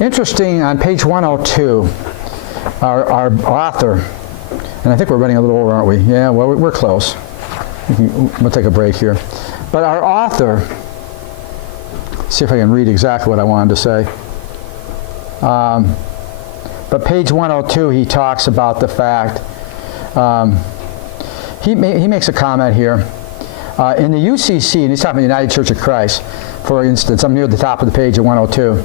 Interesting, on page 102, our author, and I think we're running a little over, aren't we? Yeah, well, we're close. We'll take a break here. But our author, let's see if I can read exactly what I wanted to say. But page 102, he talks about the fact, he makes a comment here. In the UCC, and he's talking about the United Church of Christ, for instance, I'm near the top of the page at 102.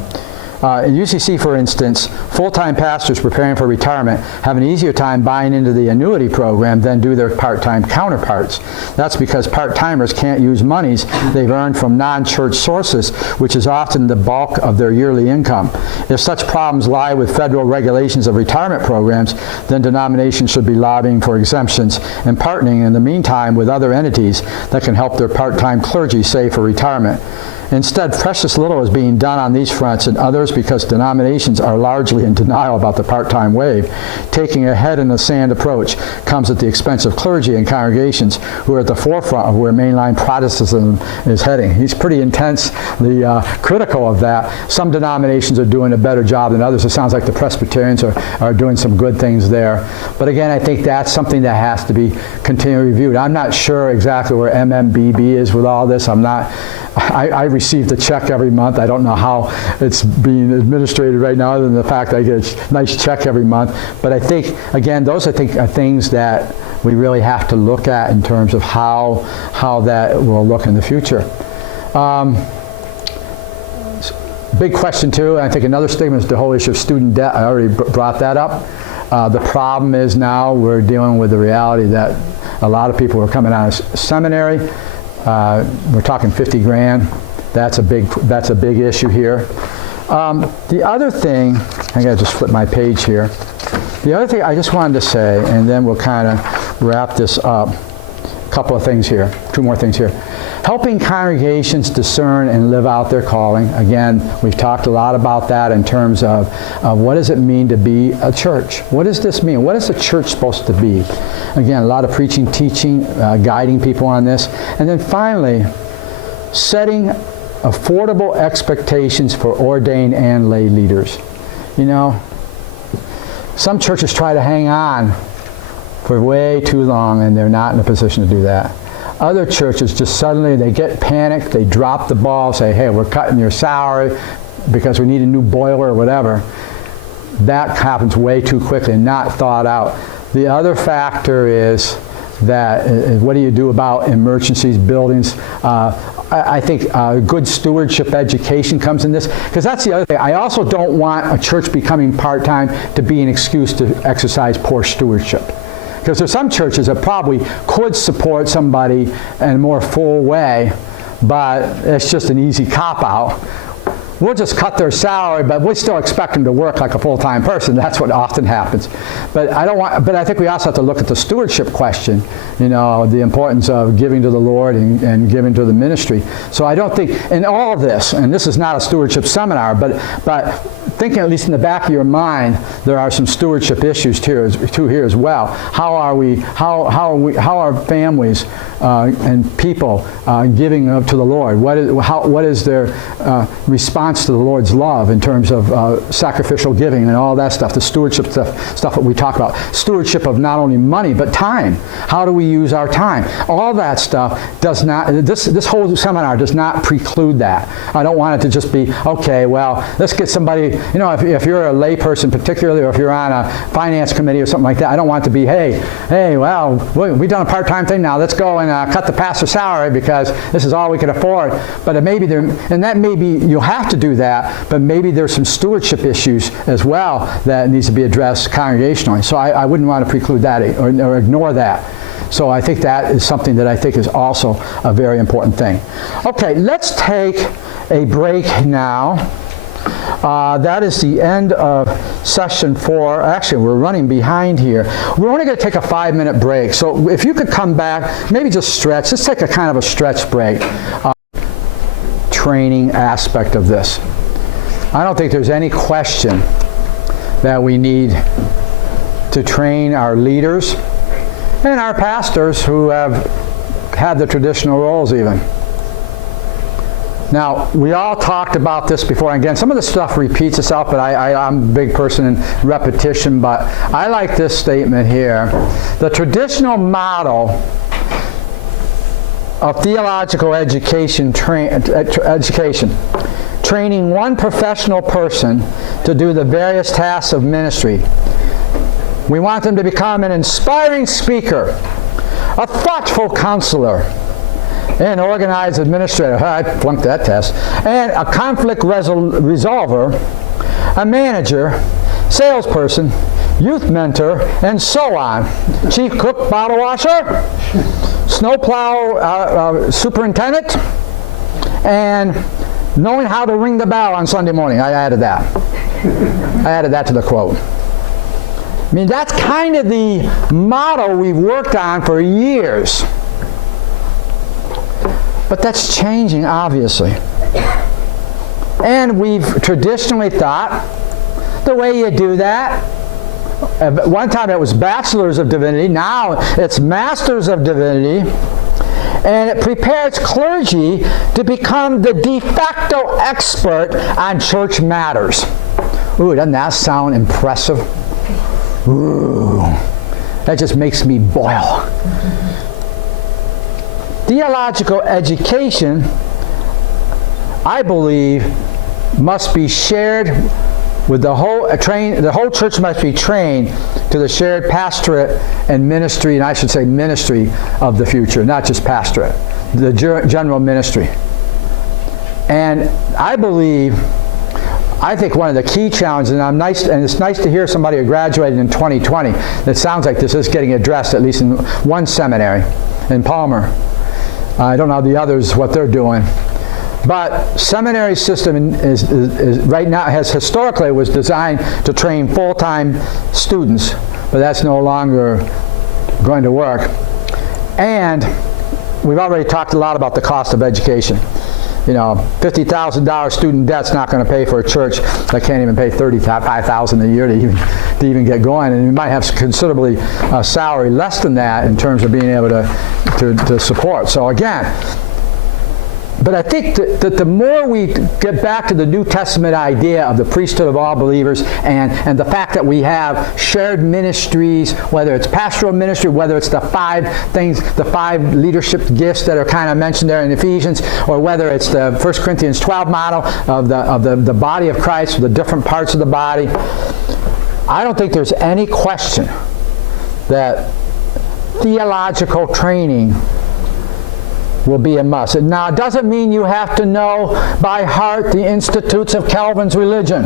In UCC, for instance, full-time pastors preparing for retirement have an easier time buying into the annuity program than do their part-time counterparts. That's because part-timers can't use monies they've earned from non-church sources, which is often the bulk of their yearly income. If such problems lie with federal regulations of retirement programs, then denominations should be lobbying for exemptions and partnering in the meantime with other entities that can help their part-time clergy save for retirement. Instead, precious little is being done on these fronts and others because denominations are largely in denial about the part-time wave. Taking a head-in-the-sand approach comes at the expense of clergy and congregations who are at the forefront of where mainline Protestantism is heading. He's pretty intensely critical of that. Some denominations are doing a better job than others. It sounds like the Presbyterians are doing some good things there. But again, I think that's something that has to be continually reviewed. I'm not sure exactly where MMBB is with all this. I received a check every month. I don't know how it's being administered right now other than the fact I get a nice check every month. But I think, again, those are things that we really have to look at in terms of how that will look in the future. Big question too, and I think another statement is the whole issue of student debt. I already brought that up. The problem is now we're dealing with the reality that a lot of people are coming out of seminary. We're talking 50 grand. That's a big issue here. The other thing, I gotta just flip my page here. The other thing I just wanted to say, and then we'll kind of wrap this up. A couple of things here, two more things here. Helping congregations discern and live out their calling. Again, we've talked a lot about that in terms of what does it mean to be a church? What does this mean? What is a church supposed to be? Again, a lot of preaching, teaching, guiding people on this. And then finally, setting affordable expectations for ordained and lay leaders. You know, some churches try to hang on for way too long and they're not in a position to do that. Other churches just suddenly, they get panicked, they drop the ball, say, hey, we're cutting your salary because we need a new boiler or whatever. That happens way too quickly and not thought out. The other factor is that what do you do about emergencies, buildings? I think good stewardship education comes in this, because that's the other thing. I also don't want a church becoming part-time to be an excuse to exercise poor stewardship. Because there's some churches that probably could support somebody in a more full way, but it's just an easy cop-out. We'll just cut their salary, but we still expect them to work like a full-time person. That's what often happens. But I think we also have to look at the stewardship question, you know, the importance of giving to the Lord and giving to the ministry. So I don't think, in all of this, and this is not a stewardship seminar, but thinking at least in the back of your mind, there are some stewardship issues here as well. How are families and people giving up to the Lord? What is their response to the Lord's love in terms of sacrificial giving and all that stuff, the stewardship stuff that we talk about. Stewardship of not only money, but time. How do we use our time? All that stuff does not, this whole seminar does not preclude that. I don't want it to just be, okay, well, let's get somebody, you know, if you're a lay person particularly, or if you're on a finance committee or something like that, I don't want it to be, hey, well, we've done a part-time thing now, let's go and cut the pastor's salary because this is all we can afford. But it may be there, and that may be, you'll have to do that, but maybe there's some stewardship issues as well that needs to be addressed congregationally. So I wouldn't want to preclude that or ignore that. So I think that is something that I think is also a very important thing. Okay, let's take a break now. That is the end of session 4. Actually, we're running behind here. We're only going to take a 5-minute break. So if you could come back, maybe just stretch. Let's take a kind of a stretch break. Training aspect of this. I don't think there's any question that we need to train our leaders and our pastors who have had the traditional roles even. Now, we all talked about this before. Again, some of the stuff repeats itself, but I'm a big person in repetition. But I like this statement here. The traditional model of theological education, training one professional person to do the various tasks of ministry. We want them to become an inspiring speaker, a thoughtful counselor, an organized administrator, I flunked that test, and a conflict resolver, a manager, salesperson, youth mentor, and so on. Chief cook, bottle washer, snowplow superintendent, and knowing how to ring the bell on Sunday morning. I added that. I added that to the quote. I mean, that's kind of the model we've worked on for years. But that's changing, obviously. And we've traditionally thought the way you do that, at one time it was Bachelors of Divinity, now it's Masters of Divinity, and it prepares clergy to become the de facto expert on church matters. Ooh, doesn't that sound impressive? Ooh, that just makes me boil. Theological education, I believe, must be shared with the whole church must be trained to the shared pastorate and ministry, and I should say ministry of the future, not just pastorate, the general ministry. And I think one of the key challenges, and it's nice to hear somebody who graduated in 2020, that sounds like this is getting addressed at least in one seminary, in Palmer. I don't know the others, what they're doing. But seminary system is right now, historically was designed to train full-time students, but that's no longer going to work. And we've already talked a lot about the cost of education. You know, $50,000 student debt's not going to pay for a church that can't even pay $35,000 a year to even get going, and you might have considerably salary less than that in terms of being able to support. So again, but I think that the more we get back to the New Testament idea of the priesthood of all believers and the fact that we have shared ministries, whether it's pastoral ministry, whether it's the five leadership gifts that are kind of mentioned there in Ephesians, or whether it's the 1 Corinthians 12 model of the body of Christ, the different parts of the body, I don't think there's any question that theological training will be a must. Now, it doesn't mean you have to know by heart the institutes of Calvin's religion.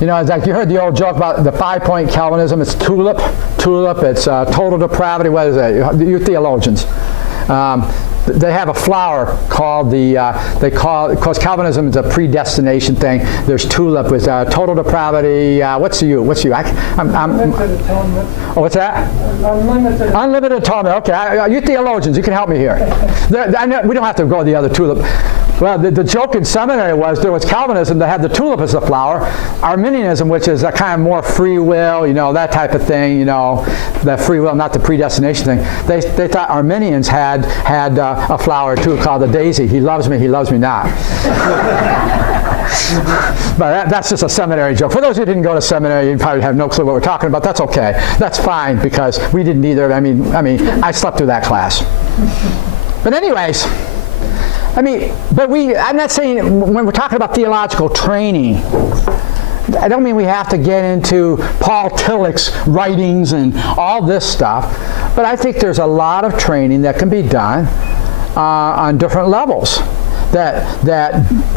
You know, it's like you heard the old joke about the 5-point Calvinism. It's tulip. It's total depravity. What is that? You theologians. They have a flower called because Calvinism is a predestination thing. There's tulip with total depravity. What's you? Unlimited atonement. Oh, what's that? Unlimited atonement. Okay, you theologians, you can help me here. We don't have to go to the other tulip. Well, the joke in seminary was there was Calvinism that had the tulip as the flower, Arminianism, which is a kind of more free will, you know, that type of thing, you know, that free will, not the predestination thing. They thought Arminians had a flower too called the daisy. He loves me not. But that's just a seminary joke. For those who didn't go to seminary, you probably have no clue what we're talking about. That's okay. That's fine because we didn't either. I mean, I slept through that class. But anyways. I'm not saying when we're talking about theological training, I don't mean we have to get into Paul Tillich's writings and all this stuff, but I think there's a lot of training that can be done on different levels that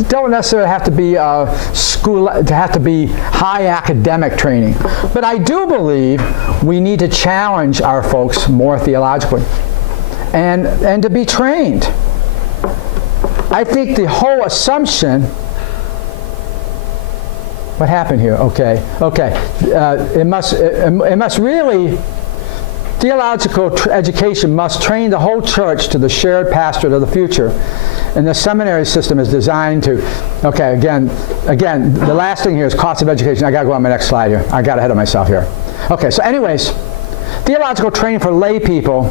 don't necessarily have to be high academic training. But I do believe we need to challenge our folks more theologically and to be trained. I think the whole assumption. What happened here? Okay. It must really. Theological education must train the whole church to the shared pastorate of the future, and the seminary system is designed to. Okay. Again. The last thing here is cost of education. I got to go on my next slide here. I got ahead of myself here. Okay. So, anyways, theological training for lay people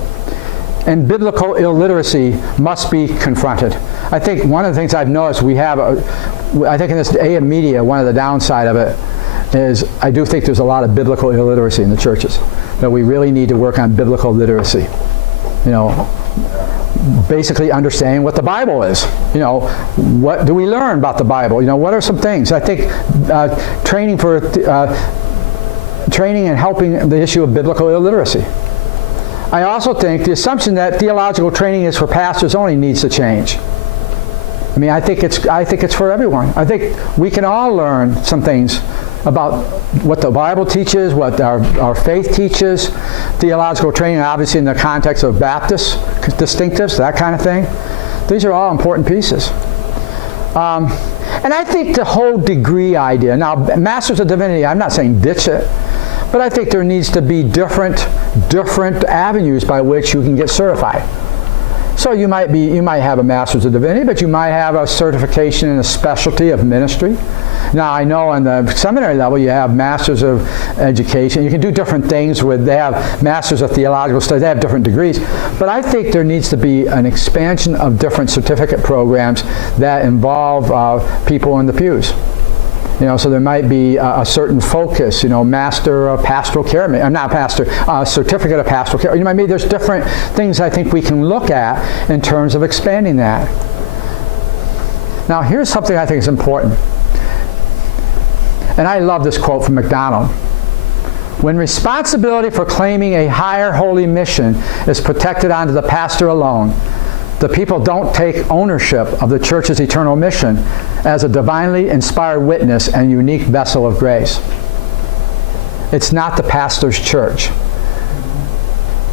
and biblical illiteracy must be confronted. I think one of the things I've noticed I think in this age of media, one of the downside of it is I do think there's a lot of biblical illiteracy in the churches, that we really need to work on biblical literacy. Basically understanding what the Bible is. What do we learn about the Bible? What are some things? I think training and helping the issue of biblical illiteracy. I also think the assumption that theological training is for pastors only needs to change. I think it's for everyone. I think we can all learn some things about what the Bible teaches, what our faith teaches, theological training, obviously in the context of Baptist distinctives, that kind of thing. These are all important pieces. And I think the whole degree idea, now Masters of Divinity, I'm not saying ditch it, but I think there needs to be different avenues by which you can get certified. So you might have a Master's of Divinity, but you might have a certification in a specialty of ministry. Now I know on the seminary level you have Masters of Education. You can do different things they have Masters of Theological Studies, they have different degrees. But I think there needs to be an expansion of different certificate programs that involve people in the pews. So there might be a certain focus, Master of Pastoral Care, Certificate of Pastoral Care. There's different things I think we can look at in terms of expanding that. Now here's something I think is important. And I love this quote from MacDonald. When responsibility for claiming a higher holy mission is protected onto the pastor alone, the people don't take ownership of the church's eternal mission as a divinely inspired witness and unique vessel of grace. It's not the pastor's church.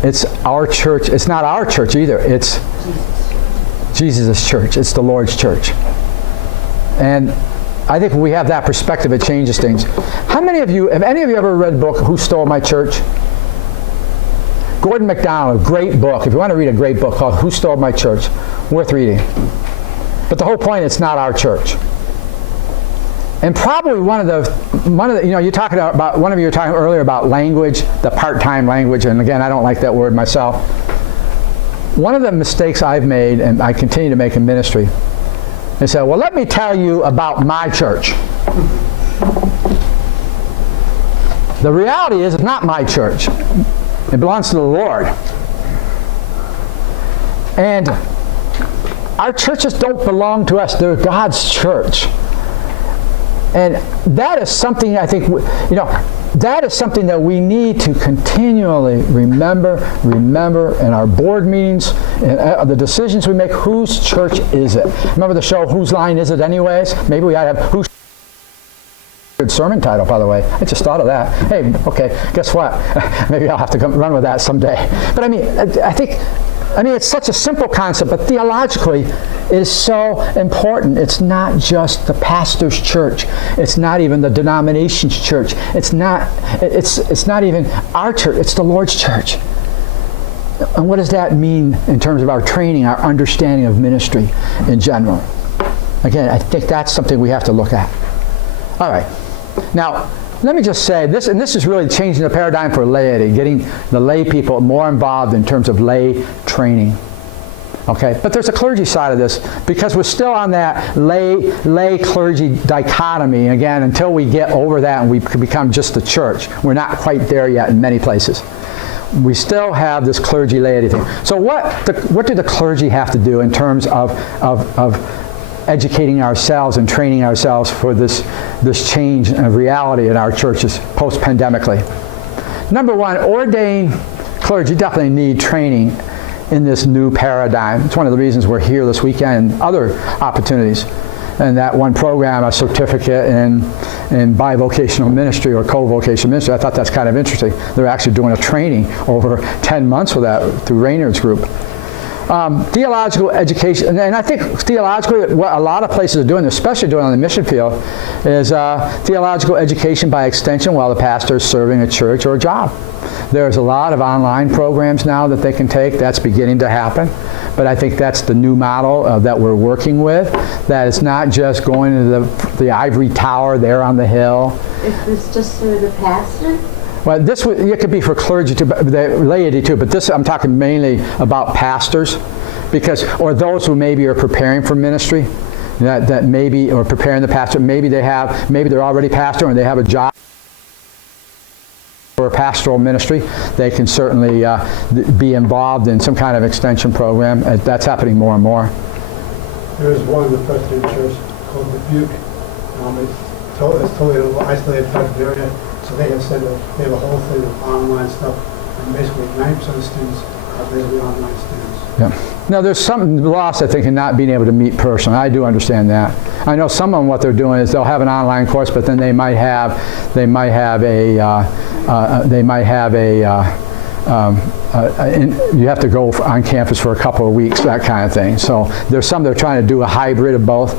It's our church. It's not our church either. It's Jesus' church. It's the Lord's church. And I think when we have that perspective, it changes things. Have any of you ever read the book, Who Stole My Church? Gordon MacDonald, a great book. If you want to read a great book called Who Stole My Church, worth reading. But the whole point, it's not our church. And probably one of the you're talking about, one of you were talking earlier about language, the part-time language, and again, I don't like that word myself. One of the mistakes I've made, and I continue to make in ministry, is say, well, let me tell you about my church. The reality is, it's not my church. It belongs to the Lord. And our churches don't belong to us. They're God's church. And that is something I think, that is something that we need to continually remember in our board meetings, and the decisions we make. Whose church is it? Remember the show, Whose Line Is It Anyways? Maybe we ought to have Whose. Good sermon title, by the way. I just thought of that. Hey, okay, guess what? Maybe I'll have to run with that someday. But I think it's such a simple concept, but theologically it is so important. It's not just the pastor's church. It's not even the denomination's church. It's not even our church. It's the Lord's church. And what does that mean in terms of our training, our understanding of ministry in general? Again, I think that's something we have to look at. All right. Now, let me just say this, and this is really changing the paradigm for laity, getting the lay people more involved in terms of lay training. Okay, but there's a clergy side of this, because we're still on that lay clergy dichotomy. Again, until we get over that and we become just the church, we're not quite there yet in many places. We still have this clergy laity thing. So what do the clergy have to do in terms of educating ourselves and training ourselves for this change of reality in our churches post-pandemically? Number one, ordained clergy definitely need training in this new paradigm. It's one of the reasons we're here this weekend and other opportunities. And that one program, a certificate in bivocational ministry or co-vocational ministry, I thought that's kind of interesting. They're actually doing a training over 10 months with that through Raynard's group. Theological education, and I think theologically what a lot of places are doing, especially doing on the mission field, is theological education by extension while the pastor is serving a church or a job. There's a lot of online programs now that they can take. That's beginning to happen. But I think that's the new model that we're working with, that it's not just going to the ivory tower there on the hill. Is this just for the pastor? Well, it could be for clergy too, but the laity too, but this, I'm talking mainly about pastors, or those who maybe are preparing for ministry, that maybe, or preparing the pastor, maybe they're already pastor and they have a job for a pastoral ministry. They can certainly be involved in some kind of extension program. That's happening more and more. There's one in the Presbyterian Church called Rebuke. It's totally an isolated type of area, so they have a whole thing of online stuff, and basically 90% of the students are basically online students. Yeah. Now, there's some loss, I think, in not being able to meet personally. I do understand that. I know some of them, what they're doing is they'll have an online course, but then you have to go on campus for a couple of weeks, that kind of thing. So there's some that are trying to do a hybrid of both.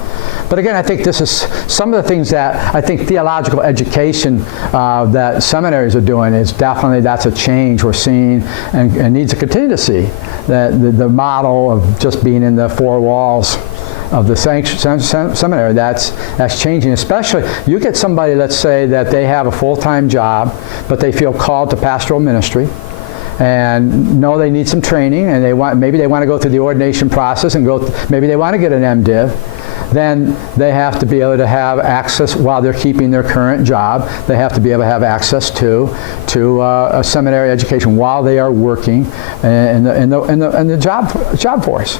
But again, I think this is some of the things that I think theological education that seminaries are doing is definitely, that's a change we're seeing and needs to continue to see. That the model of just being in the four walls of the seminary, that's changing. Especially, you get somebody, let's say, that they have a full-time job, but they feel called to pastoral ministry, and know they need some training, and maybe they want to go through the ordination process and maybe they want to get an MDiv. Then they have to be able to have access, while they're keeping their current job, they have to be able to have access to a seminary education while they are working in the job force.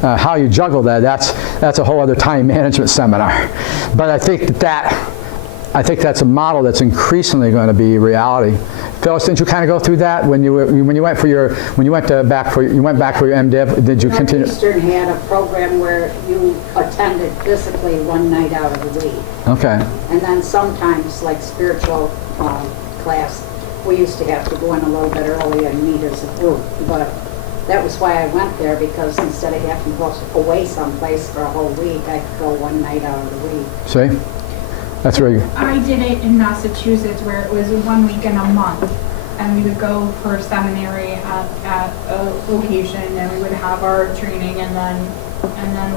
How you juggle that's a whole other time management seminar. But I think that's a model that's increasingly going to be reality. Phyllis, didn't you kind of go through that when you went back for your MDiv? Did you continue? Eastern had a program where you attended physically one night out of the week. Okay. And then sometimes, like spiritual class, we used to have to go in a little bit early and meet as a group. But that was why I went there, because instead of having to go away someplace for a whole week, I could go one night out of the week. See? That's really good. I did it in Massachusetts, where it was 1 week in a month, and we would go for seminary at a location, and we would have our training, and then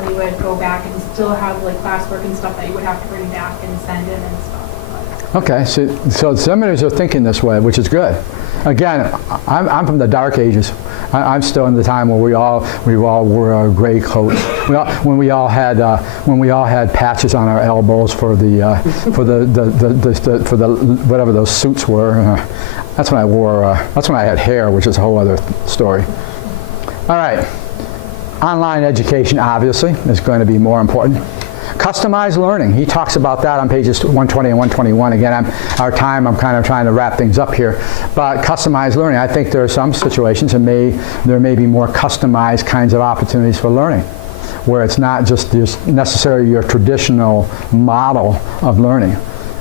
we would go back and still have like classwork and stuff that you would have to bring back and send in and stuff. Okay, so seminaries are thinking this way, which is good. Again, I'm from the dark ages. I'm still in the time where we all wore gray coats. When we all had patches on our elbows for the whatever those suits were. That's when I wore. That's when I had hair, which is a whole other story. All right, online education obviously is going to be more important. Customized learning. He talks about that on pages 120 and 121. Again, I'm kind of trying to wrap things up here. But customized learning, I think there are some situations, and there may be more customized kinds of opportunities for learning, where it's not just necessarily your traditional model of learning.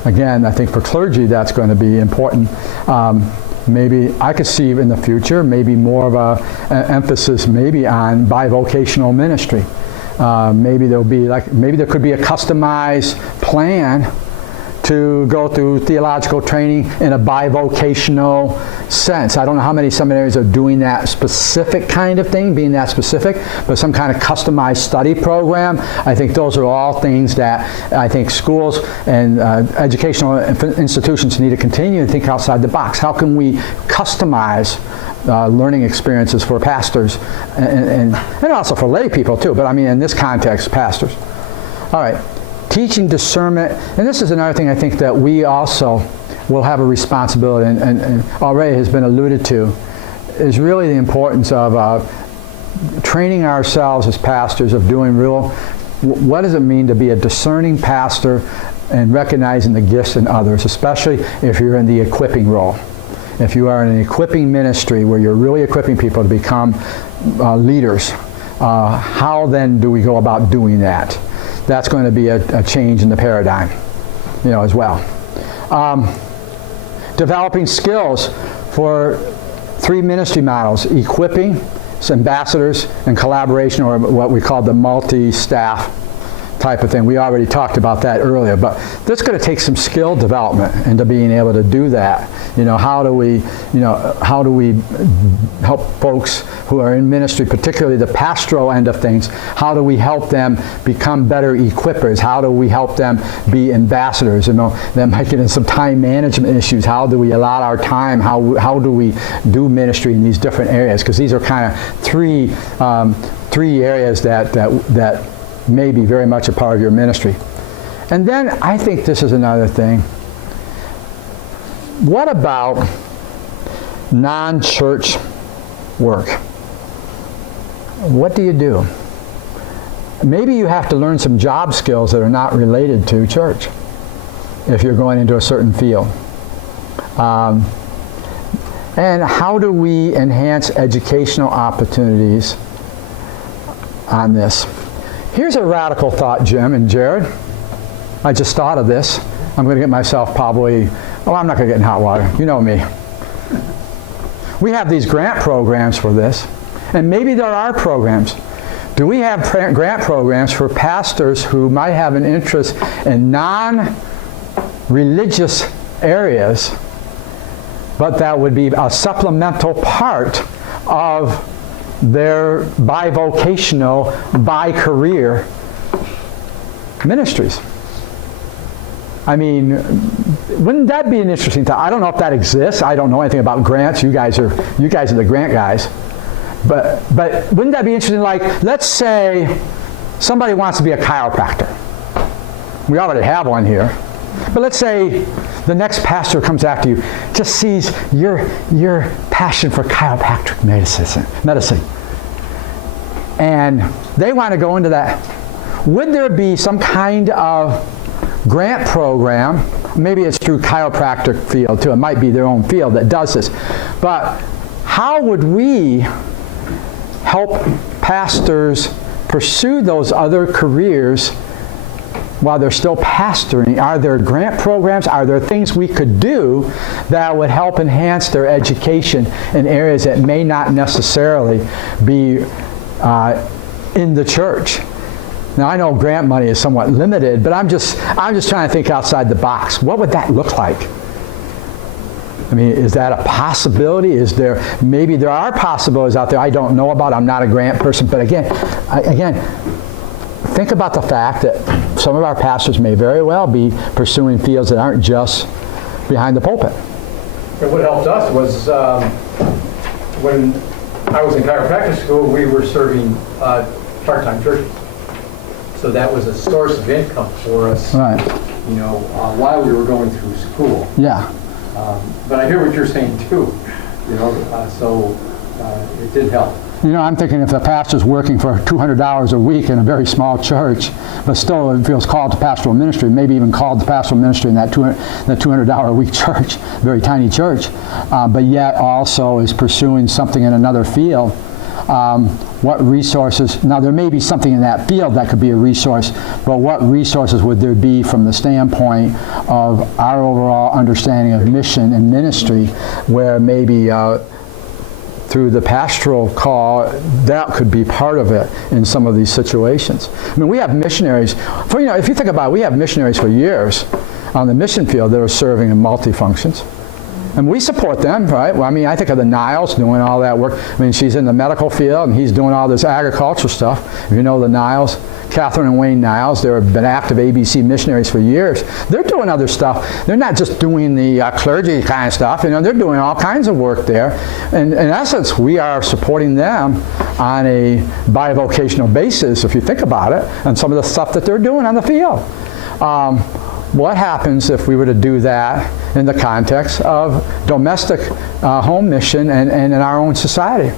Again, I think for clergy, that's going to be important. Maybe I could see in the future maybe more of an emphasis maybe on bivocational ministry. Maybe there could be a customized plan to go through theological training in a bivocational sense. I don't know how many seminaries are doing that specific kind of thing, being that specific, but some kind of customized study program. I think those are all things that I think schools and educational institutions need to continue to think outside the box. How can we customize learning experiences for pastors and also for lay people too, but I mean in this context, pastors. All right, teaching discernment, and this is another thing I think that we also will have a responsibility, and already has been alluded to, is really the importance of training ourselves as pastors, of doing what does it mean to be a discerning pastor and recognizing the gifts in others, especially if you're in the equipping role. If you are in an equipping ministry where you're really equipping people to become leaders, how then do we go about doing that? That's going to be a change in the paradigm, as well. Developing skills for 3 ministry models: equipping, ambassadors, and collaboration, or what we call the multi-staff type of thing. We already talked about that earlier, but that's going to take some skill development into being able to do that. How do we help folks who are in ministry, particularly the pastoral end of things? How do we help them become better equippers? How do we help them be ambassadors? That might get into some time management issues. How do we allot our time? How do we do ministry in these different areas? Because these are kind of three areas that may be very much a part of your ministry. And then I think this is another thing. What about non-church work? What do you do? Maybe you have to learn some job skills that are not related to church if you're going into a certain field. And how do we enhance educational opportunities on this? Here's a radical thought, Jim and Jared. I just thought of this. I'm going to get myself probably, I'm not going to get in hot water. You know me. We have these grant programs for this, and maybe there are programs. Do we have grant programs for pastors who might have an interest in non-religious areas, but that would be a supplemental part of their bivocational, bi-career ministries? I mean, wouldn't that be an interesting thought? I don't know if that exists. I don't know anything about grants. You guys are the grant guys. But wouldn't that be interesting? Like, let's say somebody wants to be a chiropractor. We already have one here. But let's say the next pastor comes after you, just sees your passion for chiropractic medicine. And they want to go into that. Would there be some kind of grant program? Maybe it's through chiropractic field too. It might be their own field that does this. But how would we help pastors pursue those other careers while they're still pastoring? Are there grant programs? Are there things we could do that would help enhance their education in areas that may not necessarily be in the church? Now, I know grant money is somewhat limited, but I'm just trying to think outside the box. What would that look like? I mean, is that a possibility? Maybe there are possibilities out there I don't know about. I'm not a grant person, but again, think about the fact that some of our pastors may very well be pursuing fields that aren't just behind the pulpit. And what helped us was when I was in chiropractic school, we were serving part-time churches. So that was a source of income for us, right? While we were going through school. Yeah. But I hear what you're saying too. So it did help. I'm thinking if a pastor's working for $200 a week in a very small church, but still feels called to pastoral ministry, maybe even called to pastoral ministry in that $200 a week church, very tiny church, but yet also is pursuing something in another field. What resources, now there may be something in that field that could be a resource, but what resources would there be from the standpoint of our overall understanding of mission and ministry, where maybe through the pastoral call, that could be part of it in some of these situations. I mean, we have missionaries, if you think about it, we have missionaries for years on the mission field that are serving in multi-functions. And we support them, right? Well, I mean, I think of the Niles doing all that work. I mean, she's in the medical field, and he's doing all this agricultural stuff. If you know the Niles, Catherine and Wayne Niles, they've been active ABC missionaries for years. They're doing other stuff. They're not just doing the clergy kind of stuff. They're doing all kinds of work there. And in essence, we are supporting them on a bivocational basis, if you think about it, and some of the stuff that they're doing on the field. What happens if we were to do that in the context of domestic home mission and in our own society?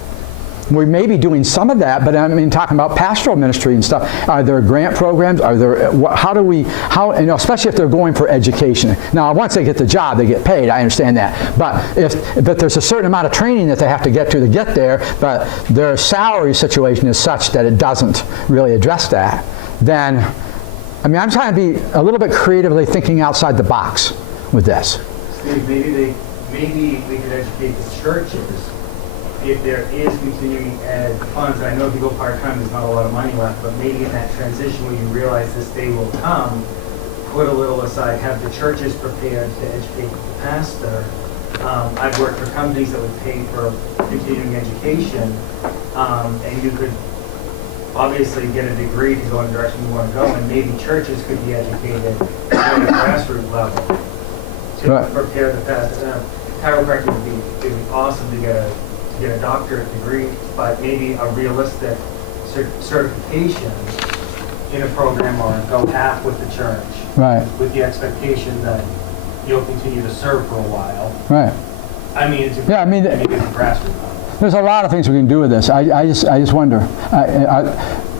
We may be doing some of that, but I mean, talking about pastoral ministry and stuff. Are there grant programs? Are there? Especially if they're going for education. Now, once they get the job, they get paid. I understand that. But there's a certain amount of training that they have to get there, but their salary situation is such that it doesn't really address that. Then, I mean, I'm trying to be a little bit creatively thinking outside the box with this. Steve, maybe we could educate the churches if there is continuing ed funds, I know if you go part-time, there's not a lot of money left, but maybe in that transition where you realize this day will come, put a little aside, have the churches prepared to educate the pastor. I've worked for companies that would pay for continuing education, and you could obviously get a degree to go in the direction you want to go, and maybe churches could be educated at a grassroots level to prepare the pastor. Chiropractic would be awesome to get a doctorate degree, but maybe a realistic certification in a program or go half with the church. Right. With the expectation that you'll continue to serve for a while. Right. I mean, it's Yeah, I mean, maybe it's a grassroots level. there's a lot of things we can do with this. I just wonder,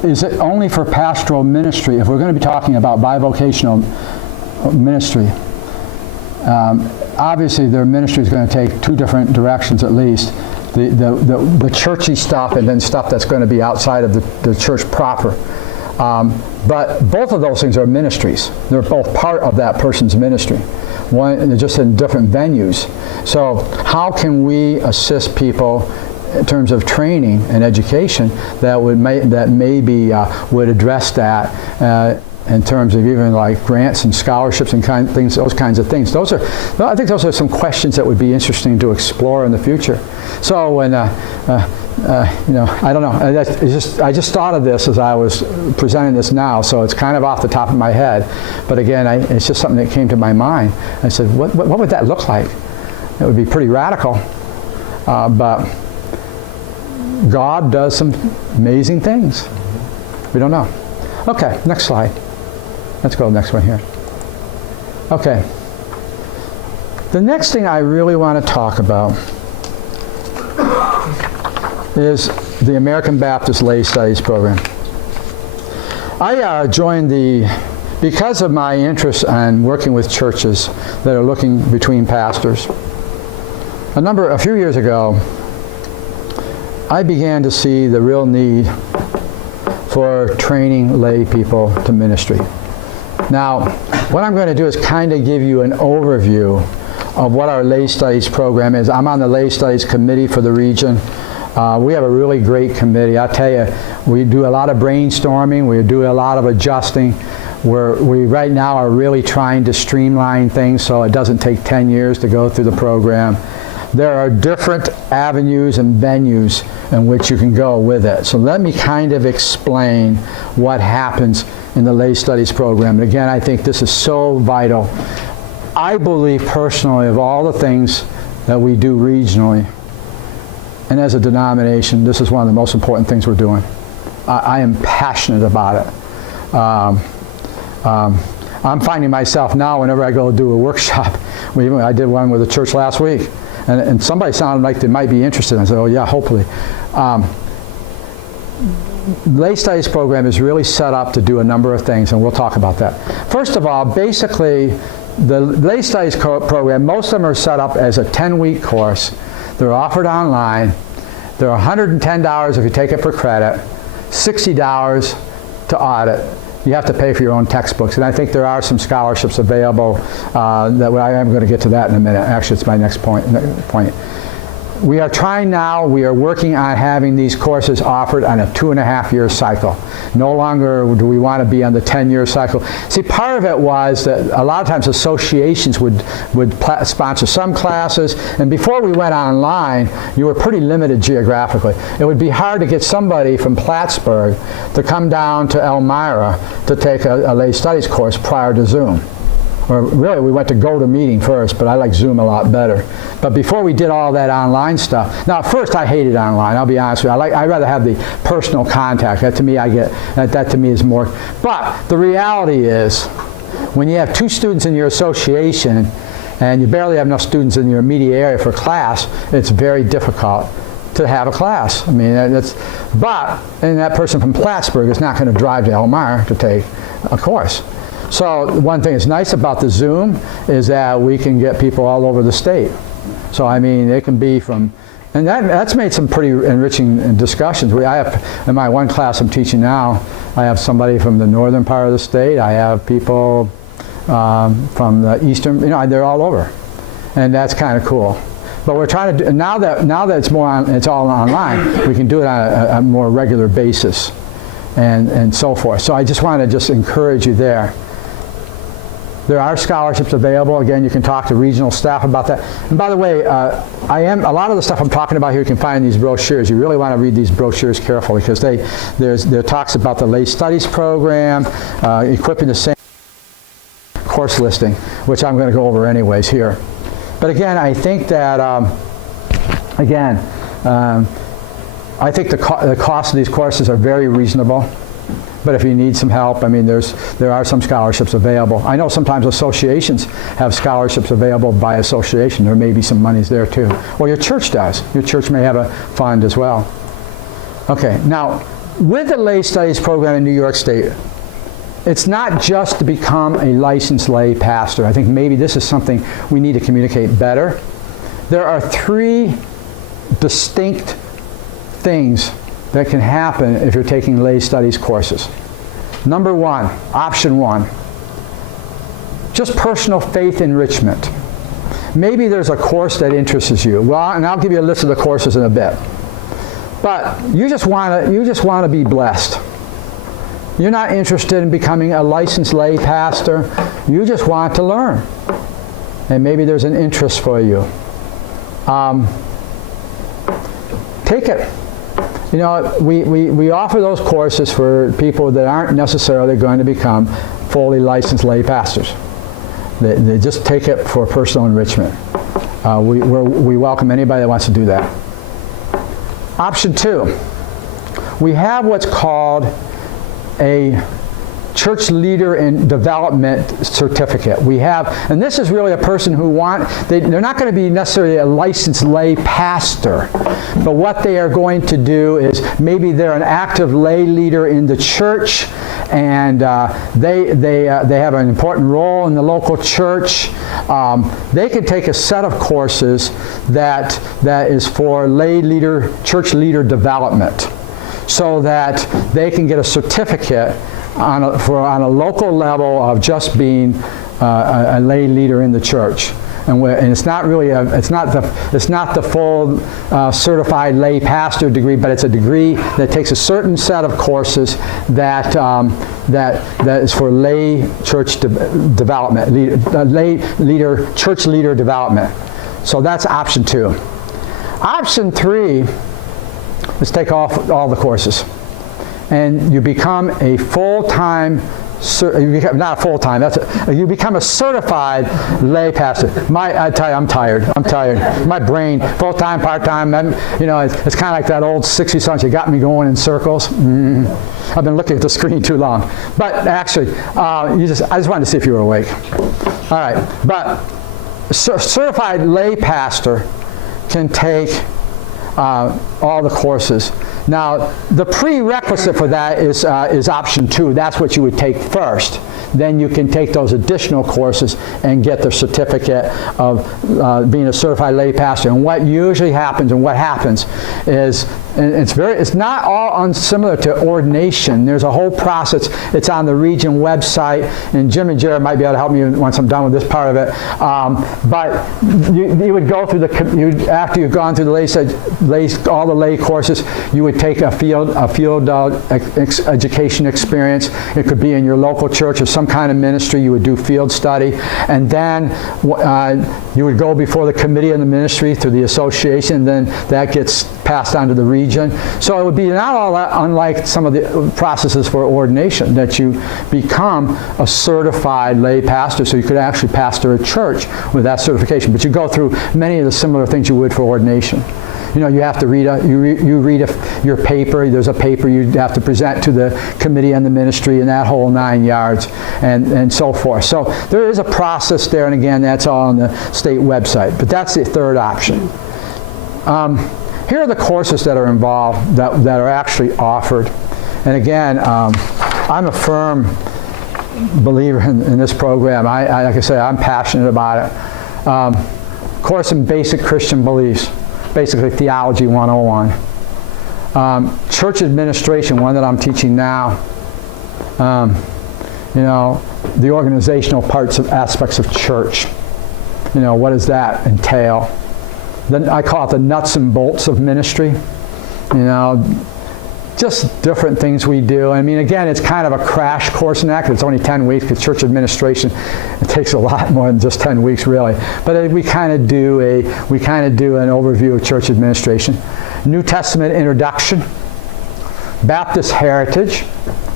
is it only for pastoral ministry? If we're going to be talking about bivocational ministry, obviously their ministry is going to take two different directions at least. The churchy stuff and then stuff that's going to be outside of the church proper. But both of those things are ministries. They're both part of that person's ministry. One, they're just in different venues. So how can we assist people in terms of training and education that maybe would address that in terms of even like grants and scholarships and things, those kinds of things. I think those are some questions that would be interesting to explore in the future. So when I don't know. I just thought of this as I was presenting this now, so it's kind of off the top of my head. But again, it's just something that came to my mind. I said, what would that look like? It would be pretty radical, but God does some amazing things. We don't know. Okay, next slide. Let's go to the next one here. Okay. The next thing I really want to talk about is the American Baptist Lay Studies program. I joined because of my interest in working with churches that are looking between pastors. A few years ago, I began to see the real need for training lay people to ministry. Now, what I'm going to do is kind of give you an overview of what our Lay Studies program is. I'm on the Lay Studies committee for the region. We have a really great committee. I'll tell you, we do a lot of brainstorming. We do a lot of adjusting. We right now are really trying to streamline things so it doesn't take 10 years to go through the program. There are different avenues and venues in which you can go with it. So let me kind of explain what happens in the Lay Studies program. And again, I think this is so vital. I believe personally of all the things that we do regionally, and as a denomination, this is one of the most important things we're doing. I am passionate about it. I'm finding myself now, whenever I go do a workshop, I did one with a church last week, and somebody sounded like they might be interested. I said, oh yeah, hopefully. Lay Studies program is really set up to do a number of things, and we'll talk about that. First of all, basically, the Lay Studies program, most of them are set up as a 10-week course. They're offered online. They're $110 if you take it for credit, $60 to audit. You have to pay for your own textbooks, and I think there are some scholarships available that I am going to get to that in a minute. Actually, it's my next point. We are trying now, we are working on having these courses offered on a 2.5-year cycle. No longer do we want to be on the 10-year cycle. See, part of it was that a lot of times associations would sponsor some classes, and before we went online, you were pretty limited geographically. It would be hard to get somebody from Plattsburgh to come down to Elmira to take a Lay Studies course prior to Zoom. Or really, we went to GoToMeeting first, but I like Zoom a lot better. But before we did all that online stuff, now at first I hated online, I'll be honest with you. I'd rather have the personal contact. That to me, that to me is more. But the reality is, when you have 2 students in your association, and you barely have enough students in your immediate area for class, it's very difficult to have a class. I mean, and that person from Plattsburgh is not going to drive to Elmira to take a course. So one thing that's nice about the Zoom is that we can get people all over the state. So I mean, it can be from, and that's made some pretty enriching discussions. I have, in my one class I'm teaching now, I have somebody from the northern part of the state. I have people from the eastern, they're all over. And that's kind of cool. But we're trying to do, now that it's all online, we can do it on a more regular basis, and so forth. So I just want to encourage you there. There are scholarships available. Again, you can talk to regional staff about that. And by the way, a lot of the stuff I'm talking about here you can find in these brochures. You really want to read these brochures carefully, because there talks about the lay studies program, equipping the same course listing, which I'm going to go over anyways here. But again, I think that I think the cost of these courses are very reasonable. But if you need some help, I mean, there are some scholarships available. I know sometimes associations have scholarships available by association. There may be some monies there too. Or your church does. Your church may have a fund as well. Okay, now, with the lay studies program in New York State, it's not just to become a licensed lay pastor. I think maybe this is something we need to communicate better. There are 3 distinct things that can happen if you're taking lay studies courses. Number 1, option 1, just personal faith enrichment. Maybe there's a course that interests you. Well, and I'll give you a list of the courses in a bit. But you just want to be blessed. You're not interested in becoming a licensed lay pastor. You just want to learn. And maybe there's an interest for you. Take it. You know, we offer those courses for people that aren't necessarily going to become fully licensed lay pastors. They just take it for personal enrichment. We welcome anybody that wants to do that. Option 2, we have what's called a church leader in development certificate. We have, and this is really a person who they're not going to be necessarily a licensed lay pastor, but what they are going to do is maybe they're an active lay leader in the church, and they have an important role in the local church. They can take a set of courses that is for lay leader, church leader development, so that they can get a certificate on a local level of just being a lay leader in the church, and it's not really it's not the full certified lay pastor degree, but it's a degree that takes a certain set of courses that is for lay church development, church leader development. So that's option 2. Option 3 is take off all the courses, and you become a full-time, not full-time, you become a certified lay pastor. I tell you, I'm tired. My brain, full-time, part-time, it's kind of like that old 60 songs, you got me going in circles. I've been looking at the screen too long. But actually, I just wanted to see if you were awake. All right, but certified lay pastor can take all the courses. Now, the prerequisite for that is option 2. That's what you would take first. Then you can take those additional courses and get the certificate of being a certified lay pastor. And what usually happens, and what happens, is, and it's not all unsimilar to ordination. There's a whole process. It's on the region website, and Jim and Jared might be able to help me once I'm done with this part of it. But you would go through after you've gone through all the lay courses, you would take a field education experience. It could be in your local church or some kind of ministry. You would do field study, and then you would go before the committee of the ministry through the association, and then that gets passed on to the region. So it would be not all that unlike some of the processes for ordination, that you become a certified lay pastor, so you could actually pastor a church with that certification. But you go through many of the similar things you would for ordination. You know, you have to read your paper. There's a paper you have to present to the committee and the ministry, and that whole 9 yards, and so forth. So there is a process there, and again, that's all on the state website. But that's the third option. Here are the courses that are involved, that are actually offered. And again, I'm a firm believer in this program. Like I say, I'm passionate about it. Course in Basic Christian Beliefs. Basically Theology 101. Church Administration, one that I'm teaching now. The organizational aspects of church. What does that entail? then I call it the nuts and bolts of ministry. Just different things we do. I mean, again, it's kind of a crash course in that, because it's only 10 weeks, because church administration, it takes a lot more than just 10 weeks, really. But we kind of do an overview of church administration. New Testament introduction. Baptist heritage.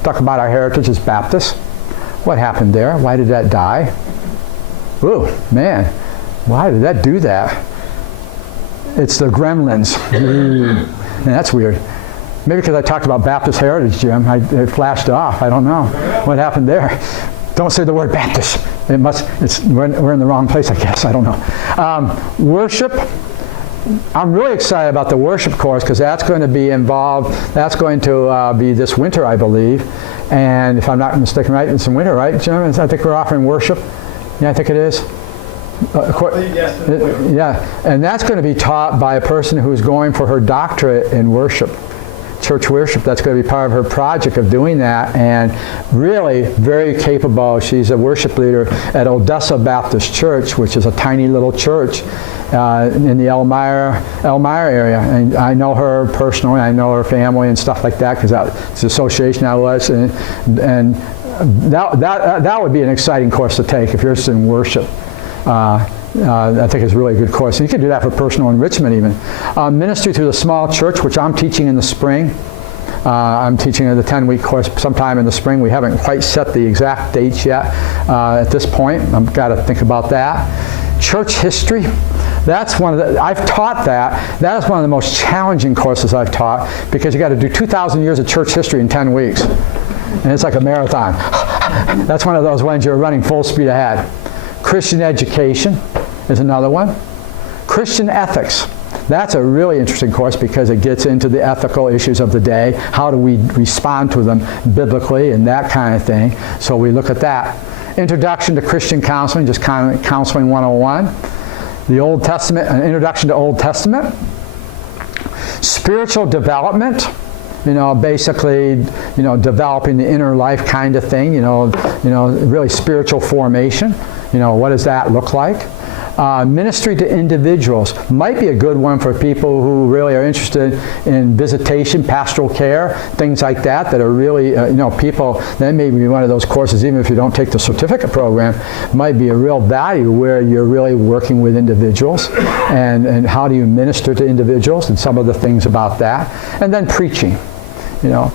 Talk about our heritage as Baptists. What happened there? Why did that die? Ooh, man, why did that do that? It's the gremlins. Man, that's weird. Maybe because I talked about Baptist heritage, Jim. It flashed off. I don't know what happened there. Don't say the word Baptist. We're in the wrong place, I guess. I don't know. Worship. I'm really excited about the worship course, because that's going to be involved. That's going to be this winter, I believe. And if I'm not mistaken, right, it's in winter, right, Jim? I think we're offering worship. Yeah, I think it is. Yeah, and that's going to be taught by a person who's going for her doctorate in worship. Church worship. That's going to be part of her project of doing that, and really very capable. She's a worship leader at Odessa Baptist Church, which is a tiny little church in the Elmira area. And I know her personally. I know her family and stuff like that, because that's the association I was in. And that would be an exciting course to take if you're interested in worship. I think it's really a good course. And you can do that for personal enrichment even. Ministry through the small church, which I'm teaching in the spring. I'm teaching the 10-week course sometime in the spring. We haven't quite set the exact dates yet at this point. I've got to think about that. Church history. That's I've taught that. That is one of the most challenging courses I've taught, because you got to do 2,000 years of church history in 10 weeks. And it's like a marathon. That's one of those ones you're running full speed ahead. Christian education is another one. Christian ethics. That's a really interesting course, because it gets into the ethical issues of the day. How do we respond to them biblically and that kind of thing. So we look at that. Introduction to Christian counseling, just kind of counseling 101. The Old Testament, an introduction to Old Testament. Spiritual development. Basically, developing the inner life kind of thing. Really spiritual formation. What does that look like? Ministry to individuals might be a good one for people who really are interested in visitation, pastoral care, things like that are really, people, that may be one of those courses, even if you don't take the certificate program, might be a real value, where you're really working with individuals, and how do you minister to individuals, and some of the things about that. And then preaching.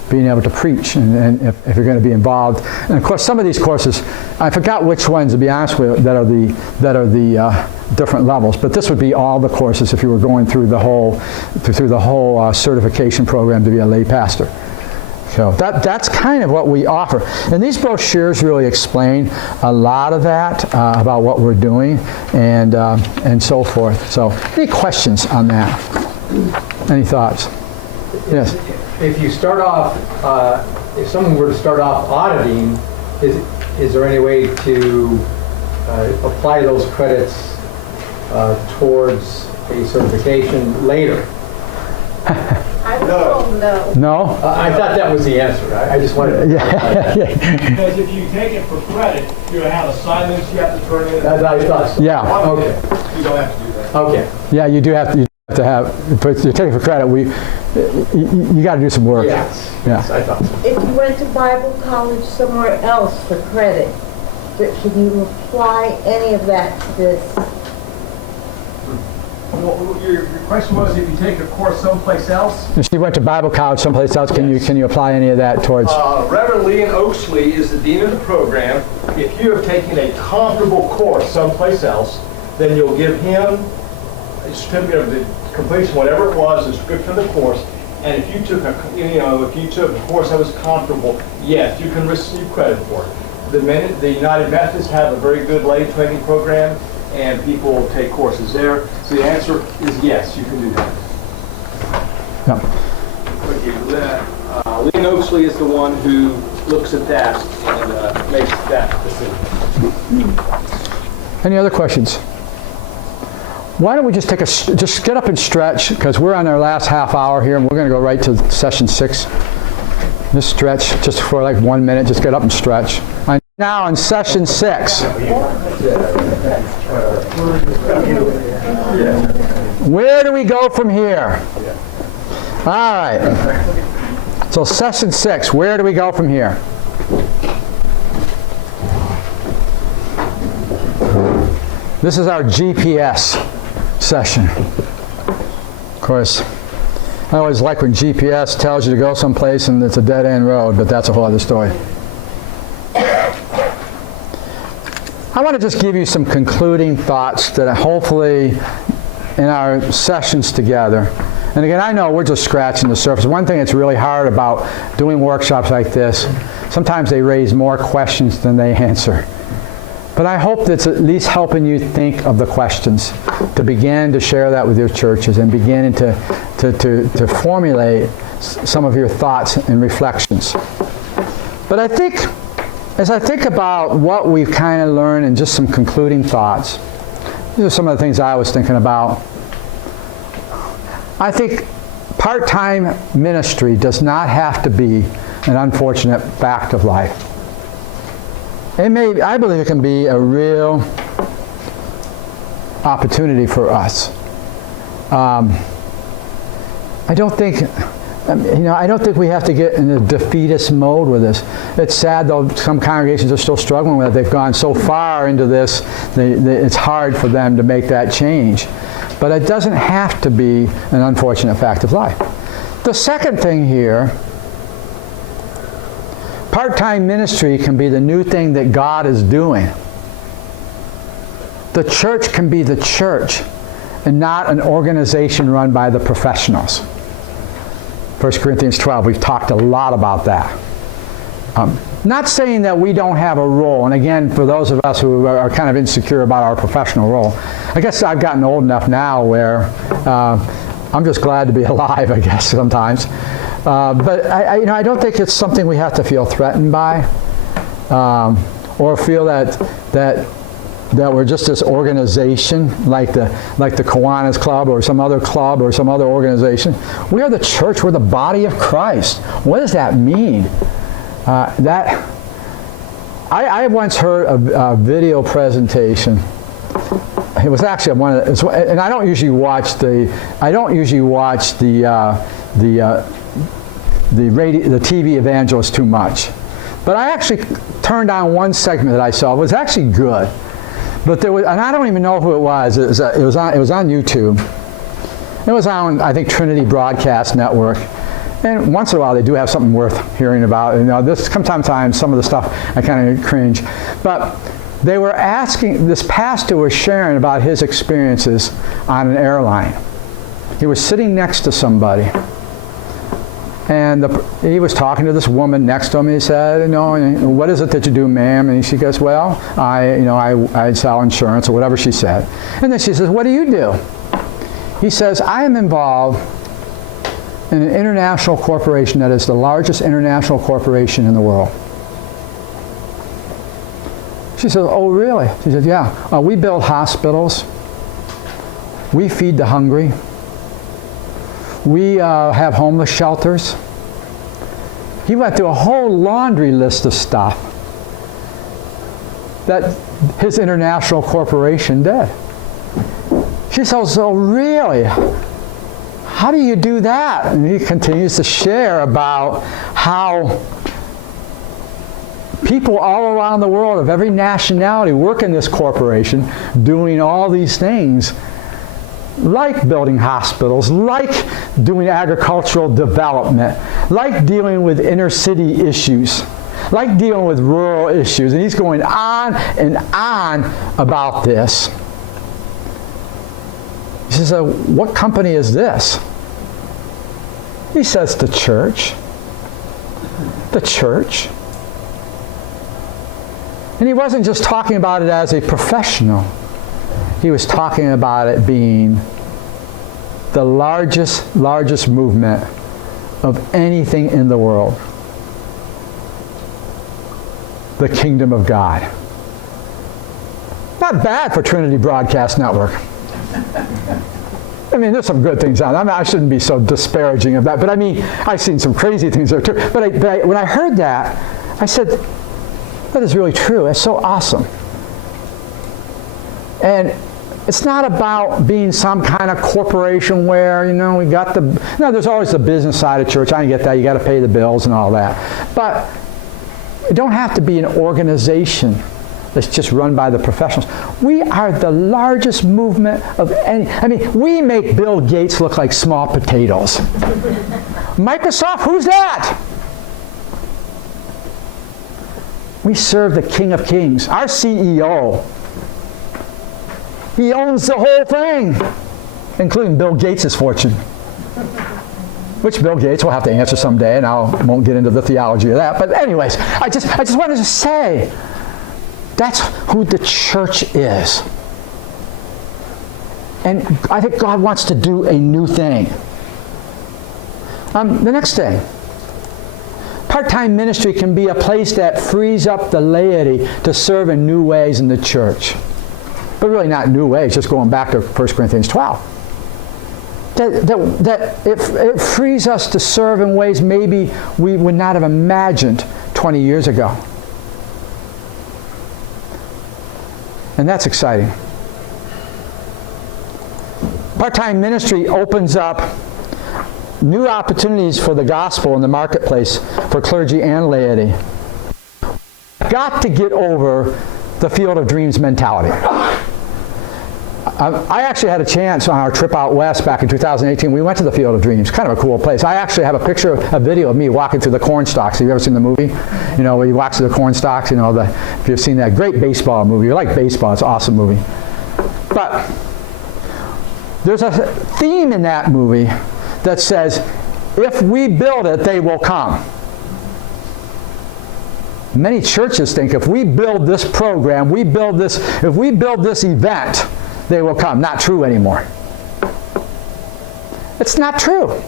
Being able to preach, and if you're going to be involved. And of course, some of these courses, I forgot which ones, to be honest with you, that are the different levels. But this would be all the courses if you were going through the whole certification program to be a lay pastor. So that's kind of what we offer. And these brochures really explain a lot of that about what we're doing and so forth. So, any questions on that? Any thoughts? Yes. If you start off, if someone were to start off auditing, is there any way to apply those credits towards a certification later? I was told no. No? I thought that was the answer. I just wanted to... Because if you take it for credit, you're going to have assignments you have to turn in. I thought so. Yeah. Okay. You don't have to do that. Okay. Yeah, you do have to have, but you're taking for credit, you got to do some work. Yes. Yeah. Yes, I thought so. If you went to Bible college somewhere else for credit, can you apply any of that to this? Well, your question was, if you take a course someplace else? If you went to Bible college someplace else, can you apply any of that towards? Reverend Lee Oaksley is the dean of the program. If you have taken a comparable course someplace else, then you'll give him a certificate of the completion, whatever it was, a description of the course. And if you took a course that was comparable, yes, you can receive credit for it. The United Methodists have a very good lay training program, and people will take courses there. So the answer is yes, you can do that. Yeah. Okay, Lee Oaksley is the one who looks at that and makes that decision. Any other questions? Why don't we just just get up and stretch, because we're on our last half hour here, and we're going to go right to session 6. Just stretch, just for like 1 minute, just get up and stretch. Now in session 6. Where do we go from here? All right. So session 6, where do we go from here? This is our GPS session. Of course, I always like when GPS tells you to go someplace and it's a dead-end road, but that's a whole other story. I want to just give you some concluding thoughts that hopefully in our sessions together, and again, I know we're just scratching the surface. One thing that's really hard about doing workshops like this, sometimes they raise more questions than they answer. But I hope that's at least helping you think of the questions, to begin to share that with your churches and begin to formulate some of your thoughts and reflections. But I think, as I think about what we've kind of learned and just some concluding thoughts, these are some of the things I was thinking about. I think part-time ministry does not have to be an unfortunate fact of life. I believe it can be a real opportunity for us. I don't think we have to get in a defeatist mode with this. It's sad, though, some congregations are still struggling with it. They've gone so far into this, it's hard for them to make that change. But it doesn't have to be an unfortunate fact of life. The second thing here, part-time ministry can be the new thing that God is doing. The church can be the church and not an organization run by the professionals. 1 Corinthians 12, we've talked a lot about that. Not saying that we don't have a role, and again, for those of us who are kind of insecure about our professional role, I guess I've gotten old enough now where I'm just glad to be alive, I guess, sometimes. But I don't think it's something we have to feel threatened by, or feel that we're just this organization like the Kiwanis Club or some other club or some other organization. We are the church. We're the body of Christ. What does that mean? I once heard a video presentation. It was actually one of the, and I don't usually watch the TV evangelist too much, but I actually turned on one segment that I saw. It was actually good, but there was, and I don't even know who it was. It was on YouTube. It was on, I think, Trinity Broadcast Network. And once in a while, they do have something worth hearing about. Sometimes some of the stuff I kind of cringe, but they were asking. This pastor was sharing about his experiences on an airline. He was sitting next to somebody. And he was talking to this woman next to him. And he said, what is it that you do, ma'am? And she goes, well, I sell insurance, or whatever she said. And then she says, what do you do? He says, I am involved in an international corporation that is the largest international corporation in the world. She says, oh, really? She said, yeah. We build hospitals. We feed the hungry. We have homeless shelters. He went through a whole laundry list of stuff that his international corporation did. She says, oh, really? How do you do that? And he continues to share about how people all around the world of every nationality work in this corporation doing all these things, like building hospitals, like doing agricultural development, like dealing with inner city issues, like dealing with rural issues. And he's going on and on about this. He says, what company is this? He says, the church. The church. And he wasn't just talking about it as a professional. He was talking about it being the largest movement of anything in the world. The kingdom of God. Not bad for Trinity Broadcast Network. I mean, there's some good things on it. I shouldn't be so disparaging of that, but I mean, I've seen some crazy things there too. But when I heard that, I said, that is really true. It's so awesome. And It's not about being some kind of corporation where, we got there's always the business side of church. I get that. You got to pay the bills and all that. But it don't have to be an organization that's just run by the professionals. We are the largest movement of any. We make Bill Gates look like small potatoes. Microsoft, who's that? We serve the King of Kings, our CEO. He owns the whole thing, including Bill Gates' fortune. Which Bill Gates will have to answer someday, and I won't get into the theology of that. But anyways, I just wanted to say, that's who the church is. And I think God wants to do a new thing. The next thing. Part-time ministry can be a place that frees up the laity to serve in new ways in the church. But really not new ways, just going back to 1 Corinthians 12. That it frees us to serve in ways maybe we would not have imagined 20 years ago. And that's exciting. Part-time ministry opens up new opportunities for the gospel in the marketplace for clergy and laity. Got to get over the field of dreams mentality. I actually had a chance on our trip out west back in 2018. We went to the Field of Dreams, kind of a cool place. I actually have a video of me walking through the corn stalks. Have you ever seen the movie? Where you walk through the corn stalks, if you've seen that great baseball movie. You like baseball, it's an awesome movie. But there's a theme in that movie that says, if we build it, they will come. Many churches think if we build this program, if we build this event, they will come. Not true anymore. It's not true.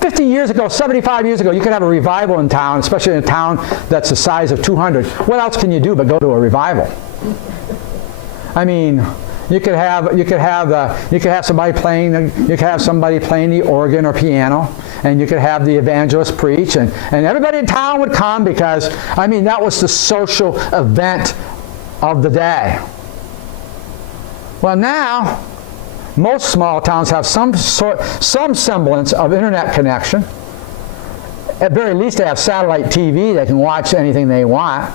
50 years ago, 75 years ago, you could have a revival in town, especially in a town that's the size of 200. What else can you do but go to a revival? You could have somebody playing the organ or piano, and you could have the evangelist preach, and everybody in town would come because that was the social event of the day. Well, now most small towns have some semblance of internet connection. At very least, they have satellite TV. They can watch anything they want.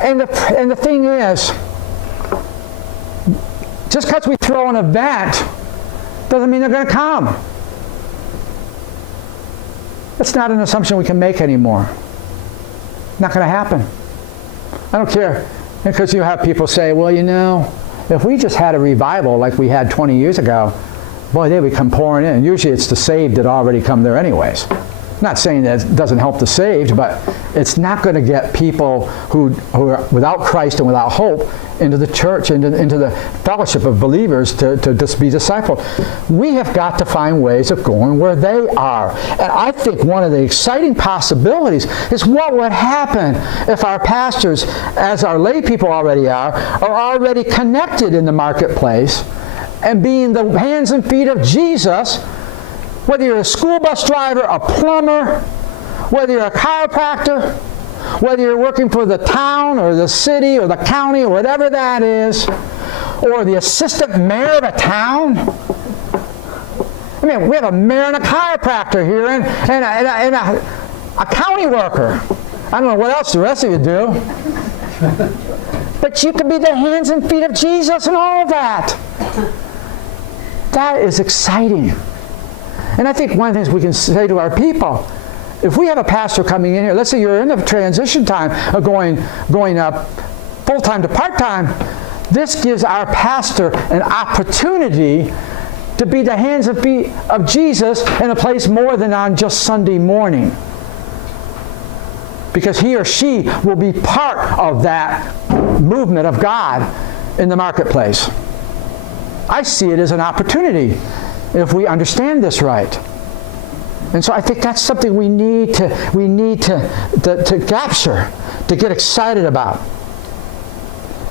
And the thing is, just because we throw an event doesn't mean they're going to come. That's not an assumption we can make anymore. Not going to happen. I don't care. Because you have people say, well, if we just had a revival like we had 20 years ago, boy, they would come pouring in. Usually it's the saved that already come there anyways. I'm not saying that it doesn't help the saved, but it's not going to get people who are without Christ and without hope into the church, into the fellowship of believers to just be discipled. We have got to find ways of going where they are. And I think one of the exciting possibilities is what would happen if our pastors, as our lay people already are already connected in the marketplace and being the hands and feet of Jesus. Whether you're a school bus driver, a plumber, whether you're a chiropractor, whether you're working for the town or the city or the county or whatever that is, or the assistant mayor of a town. We have a mayor and a chiropractor here and a county worker. I don't know what else the rest of you do. But you could be the hands and feet of Jesus and all of that. That is exciting. And I think one of the things we can say to our people, if we have a pastor coming in here, let's say you're in the transition time of going up full-time to part-time, this gives our pastor an opportunity to be the hands and feet of Jesus in a place more than on just Sunday morning. Because he or she will be part of that movement of God in the marketplace. I see it as an opportunity if we understand this right. And so I think that's something we need to capture, to get excited about.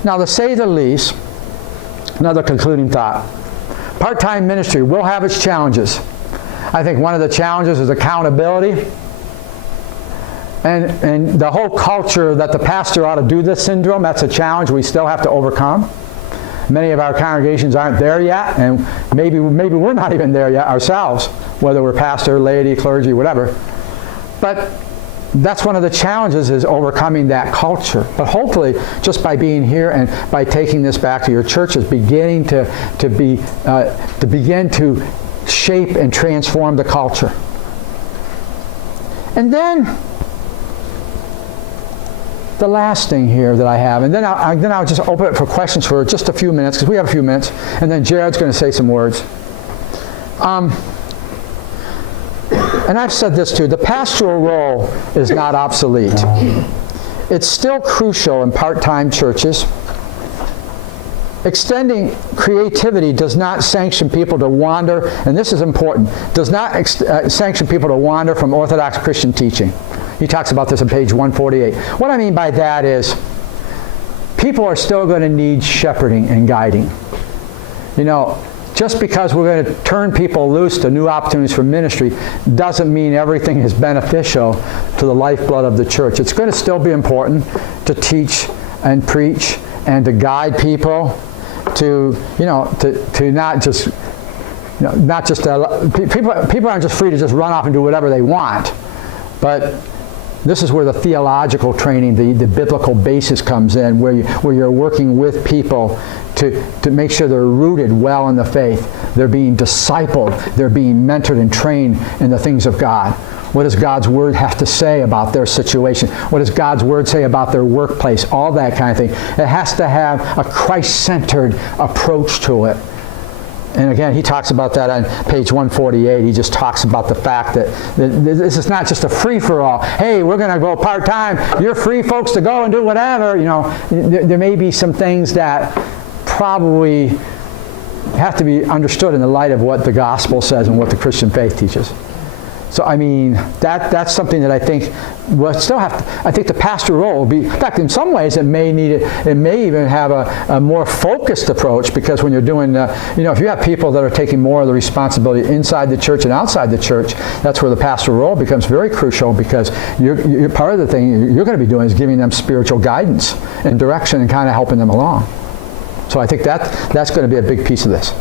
Now, to say the least, another concluding thought. Part-time ministry will have its challenges. I think one of the challenges is accountability. And the whole culture that the pastor ought to do this syndrome, that's a challenge we still have to overcome. Many of our congregations aren't there yet, and maybe we're not even there yet ourselves, whether we're pastor, laity, clergy, whatever. But that's one of the challenges, is overcoming that culture. But hopefully, just by being here and by taking this back to your churches, beginning to begin to shape and transform the culture. And then the last thing here that I have, and then I'll just open it for questions for just a few minutes, because we have a few minutes, and then Jared's going to say some words. And I've said this too, the pastoral role is not obsolete. It's still crucial in part-time churches. Extending creativity does not sanction people to wander, and this is important, does not sanction people to wander from Orthodox Christian teaching. He talks about this on page 148. What I mean by that is, people are still going to need shepherding and guiding. You know, just because we're going to turn people loose to new opportunities for ministry doesn't mean everything is beneficial to the lifeblood of the church. It's going to still be important to teach and preach and to guide people to not just, people aren't just free to just run off and do whatever they want. But this is where the theological training, the biblical basis comes in, where you're working with people to make sure they're rooted well in the faith. They're being discipled. They're being mentored and trained in the things of God. What does God's Word have to say about their situation? What does God's Word say about their workplace? All that kind of thing. It has to have a Christ-centered approach to it. And again, he talks about that on page 148. He just talks about the fact that this is not just a free-for-all. Hey, we're going to go part-time. You're free, folks, to go and do whatever. You know, there may be some things that probably have to be understood in the light of what the gospel says and what the Christian faith teaches. So, I mean, that's something that I think we'll still have to, I think the pastoral role will be, in fact, in some ways it may even have a more focused approach, because when you're doing, if you have people that are taking more of the responsibility inside the church and outside the church, that's where the pastoral role becomes very crucial, because you're part of the thing you're going to be doing is giving them spiritual guidance and direction and kind of helping them along. So I think that's going to be a big piece of this.